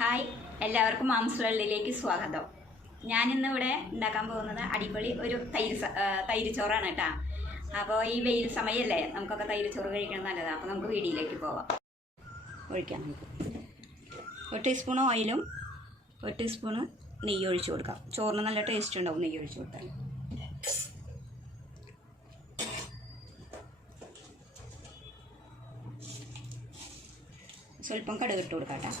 Hi, എല്ലാവർക്കും മാംസവള്ളിയിലേക്ക് സ്വാഗതം. ഞാനിന്നിവിടെ ഉണ്ടാക്കാൻ പോകുന്നത് അടിപൊളി ഒരു തൈര് ചോറാണ് കേട്ടോ. അപ്പോൾ ഈ വെയിൽ സമയമല്ലേ, നമുക്കൊക്കെ തൈര് ചോറ് കഴിക്കണം നല്ലതാണ്. അപ്പോൾ നമുക്ക് വീഡിയോയിലേക്ക് പോവാം. ഒഴിക്കാം. നമുക്ക് 1 ടീസ്പൂൺ ഓയിലും 1 ടീസ്പൂണ് നെയ്യ് ഒഴിച്ചു കൊടുക്കാം. ചോറിന് നല്ല ടേസ്റ്റ് ഉണ്ടാവും നെയ്യ് ഒഴിച്ചു കൊടുത്താൽ. സ്വല്പം കടുക് ഇട്ട് കൊടുക്കാം കേട്ടോ.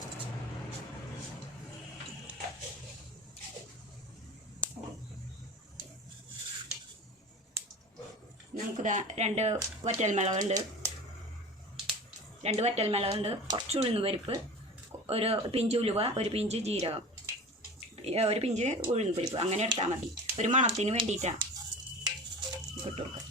നമുക്കിതാ 2 വറ്റൽമുളകുണ്ട്, കുറച്ച് ഉഴുന്ന് പരിപ്പ്, ഒരു പിഞ്ച് ഉലുവ, ഒരു പിഞ്ച് ജീരകം, ഒരു പിഞ്ച് ഉഴുന്ന് പരിപ്പ്, അങ്ങനെ എടുത്താൽ മതി. ഒരു മണത്തിന് വേണ്ടിയിട്ടാണ് ഇട്ട് കൊടുക്കുക.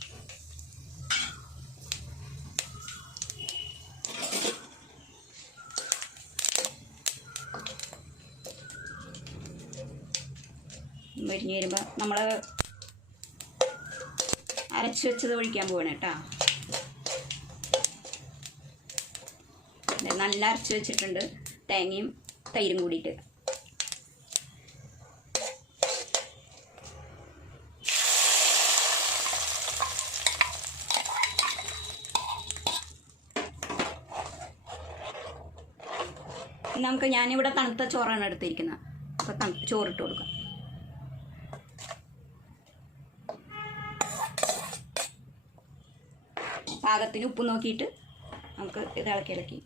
മരിഞ്ഞ് വരുമ്പോൾ നമ്മൾ അരച്ച് വെച്ചത് ഒഴിക്കാൻ പോവാണ് കേട്ടോ. നല്ല അരച്ച് വെച്ചിട്ടുണ്ട്, തേങ്ങയും തൈരും കൂടിയിട്ട്. ഞാനിവിടെ തണുത്ത ചോറാണ് എടുത്തിരിക്കുന്നത്. അപ്പോൾ ചോറിട്ട് കൊടുക്കാം. പാകത്തിന് ഉപ്പ് നോക്കിയിട്ട് നമുക്ക് ഇത് ഇളക്കി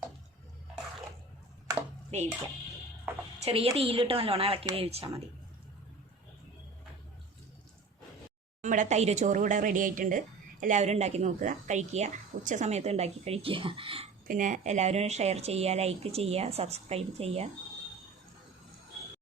വേവിക്കാം. ചെറിയ തീയിലിട്ട് നല്ലോണം ഇളക്കി വേവിച്ചാൽ മതി. നമ്മുടെ തൈര് ചോറ് ഇവിടെ റെഡി ആയിട്ടുണ്ട്. എല്ലാവരും ഉണ്ടാക്കി നോക്കുക, കഴിക്കുക. ഉച്ച സമയത്ത് ഉണ്ടാക്കി കഴിക്കുക. പിന്നെ എല്ലാവരും ഷെയർ ചെയ്യുക, ലൈക്ക് ചെയ്യുക, സബ്സ്ക്രൈബ് ചെയ്യുക.